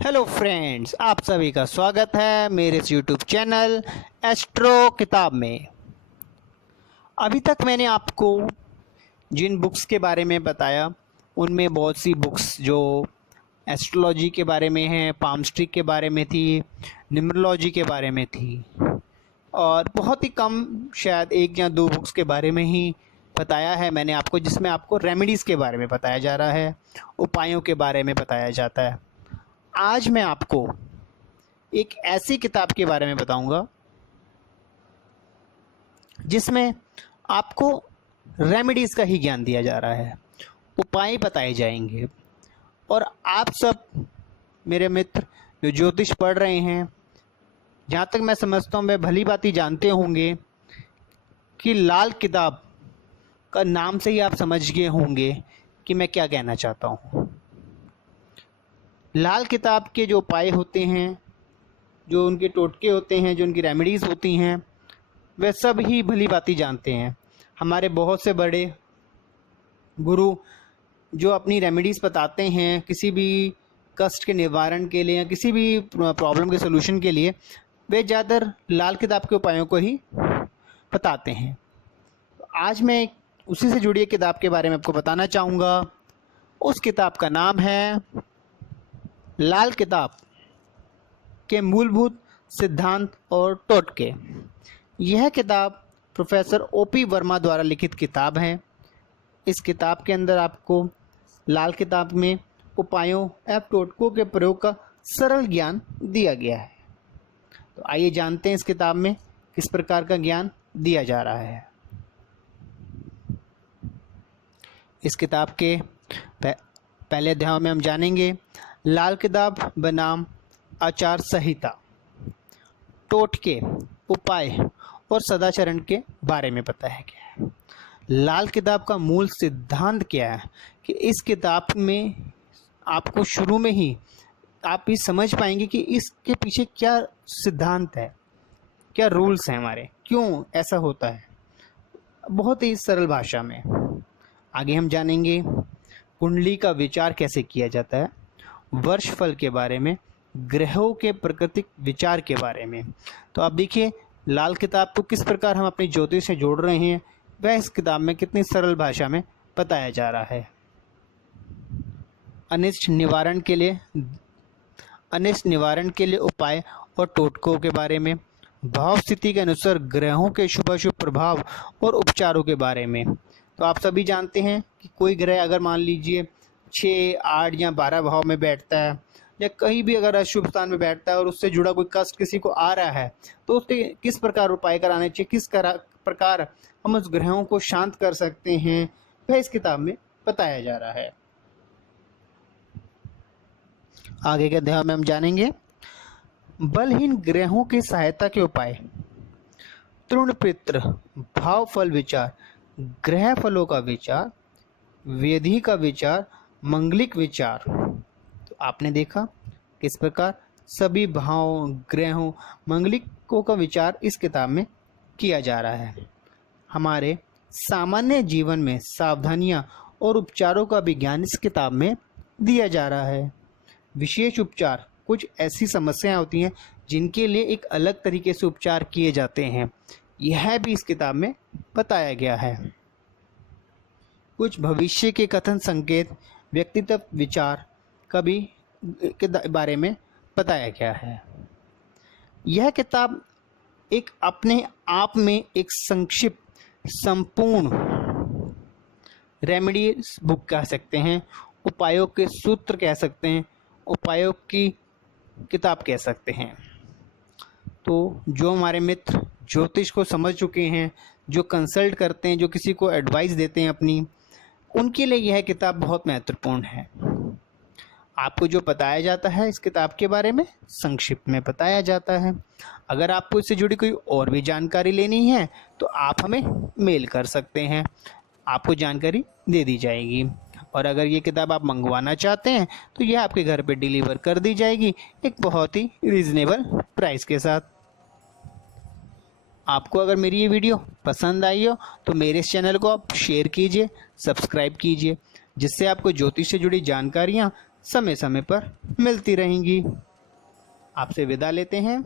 Hello friends, आप सभी का स्वागत है मेरे इस यूट्यूब चैनल एस्ट्रो किताब में। अभी तक मैंने आपको जिन बुक्स के बारे में बताया उनमें बहुत सी बुक्स जो एस्ट्रोलॉजी के बारे में हैं, पामस्ट्रिक के बारे में थी, न्यूमरोलॉजी के बारे में थी, और बहुत ही कम शायद एक या दो बुक्स के बारे में ही बताया है मैंने आपको, जिसमें आपको रेमेडीज़ के बारे में बताया जा रहा है, उपायों के बारे में बताया जाता है। आज मैं आपको एक ऐसी किताब के बारे में बताऊंगा जिसमें आपको रेमेडीज़ का ही ज्ञान दिया जा रहा है, उपाय बताए जाएंगे। और आप सब मेरे मित्र जो ज्योतिष पढ़ रहे हैं, जहाँ तक मैं समझता हूँ, मैं भली भांति जानते होंगे कि लाल किताब का नाम से ही आप समझ गए होंगे कि मैं क्या कहना चाहता हूँ। लाल किताब के जो उपाय होते हैं, जो उनके टोटके होते हैं, जो उनकी रेमेडीज़ होती हैं, वे सब ही भली भांति जानते हैं। हमारे बहुत से बड़े गुरु जो अपनी रेमेडीज़ बताते हैं किसी भी कष्ट के निवारण के लिए या किसी भी प्रॉब्लम के सलूशन के लिए, वे ज़्यादातर लाल किताब के उपायों को ही बताते हैं। आज मैं उसी से जुड़ी एक किताब के बारे में आपको बताना चाहूँगा। उस किताब का नाम है लाल किताब के मूलभूत सिद्धांत और टोटके। यह किताब प्रोफेसर ओपी वर्मा द्वारा लिखित किताब है। इस किताब के अंदर आपको लाल किताब में उपायों एवं टोटकों के प्रयोग का सरल ज्ञान दिया गया है। तो आइए जानते हैं इस किताब में किस प्रकार का ज्ञान दिया जा रहा है। इस किताब के पहले अध्याय में हम जानेंगे लाल किताब बनाम आचार संहिता, टोटके, उपाय और सदाचरण के बारे में बताया गया है। लाल किताब का मूल सिद्धांत क्या है कि इस किताब में आपको शुरू में ही आप ये समझ पाएंगे कि इसके पीछे क्या सिद्धांत है, क्या रूल्स हैं हमारे, क्यों ऐसा होता है, बहुत ही सरल भाषा में। आगे हम जानेंगे कुंडली का विचार कैसे किया जाता है, वर्षफल के बारे में, ग्रहों के प्राकृतिक विचार के बारे में। तो आप देखिए लाल किताब को किस प्रकार हम अपनी ज्योतिष से जोड़ रहे हैं, वह इस किताब में कितनी सरल भाषा में बताया जा रहा है। अनिष्ट निवारण के लिए उपाय और टोटकों के बारे में, भाव स्थिति के अनुसार ग्रहों के शुभ अशुभ प्रभाव और उपचारों के बारे में। तो आप सभी जानते हैं कि कोई ग्रह अगर मान लीजिए 6, 8 या 12 भाव में बैठता है या कहीं भी अगर अशुभ स्थान में बैठता है और उससे जुड़ा कोई कष्ट किसी को आ रहा है, तो उसके किस प्रकार उपाय कराने चाहिए, किस प्रकार हम उस ग्रहों को शांत कर सकते हैं, वह इस किताब में बताया जा रहा है। आगे के अध्याय में हम जानेंगे बलहीन ग्रहों की सहायता के उपाय, तृण पित्र, भाव फल विचार, ग्रह फलों का विचार, वेदी का विचार, मंगलिक विचार। तो आपने देखा किस प्रकार सभी भावों, ग्रहों, मंगलिकों का विचार इस किताब में किया जा रहा है। हमारे सामान्य जीवन में सावधानियां और उपचारों का भी ज्ञान इस किताब में दिया जा रहा है। विशेष उपचार, कुछ ऐसी समस्याएं होती हैं जिनके लिए एक अलग तरीके से उपचार किए जाते हैं, यह भी इस किताब में बताया गया है। कुछ भविष्य के कथन, संकेत, व्यक्तित्व विचार का भी के बारे में बताया गया है। यह किताब एक अपने आप में एक संक्षिप्त, संपूर्ण रेमेडीज बुक कह सकते हैं, उपायों के सूत्र कह सकते हैं, उपायों की किताब कह सकते हैं। तो जो हमारे मित्र ज्योतिष को समझ चुके हैं, जो कंसल्ट करते हैं, जो किसी को एडवाइस देते हैं अपनी, उनके लिए यह किताब बहुत महत्वपूर्ण है। आपको जो बताया जाता है इस किताब के बारे में संक्षिप्त में बताया जाता है। अगर आपको इससे जुड़ी कोई और भी जानकारी लेनी है तो आप हमें मेल कर सकते हैं, आपको जानकारी दे दी जाएगी। और अगर ये किताब आप मंगवाना चाहते हैं तो यह आपके घर पे डिलीवर कर दी जाएगी एक बहुत ही रीज़नेबल प्राइस के साथ। आपको अगर मेरी ये वीडियो पसंद आई हो तो मेरे इस चैनल को आप शेयर कीजिए, सब्सक्राइब कीजिए, जिससे आपको ज्योतिष से जुड़ी जानकारियाँ समय समय पर मिलती रहेंगी। आपसे विदा लेते हैं।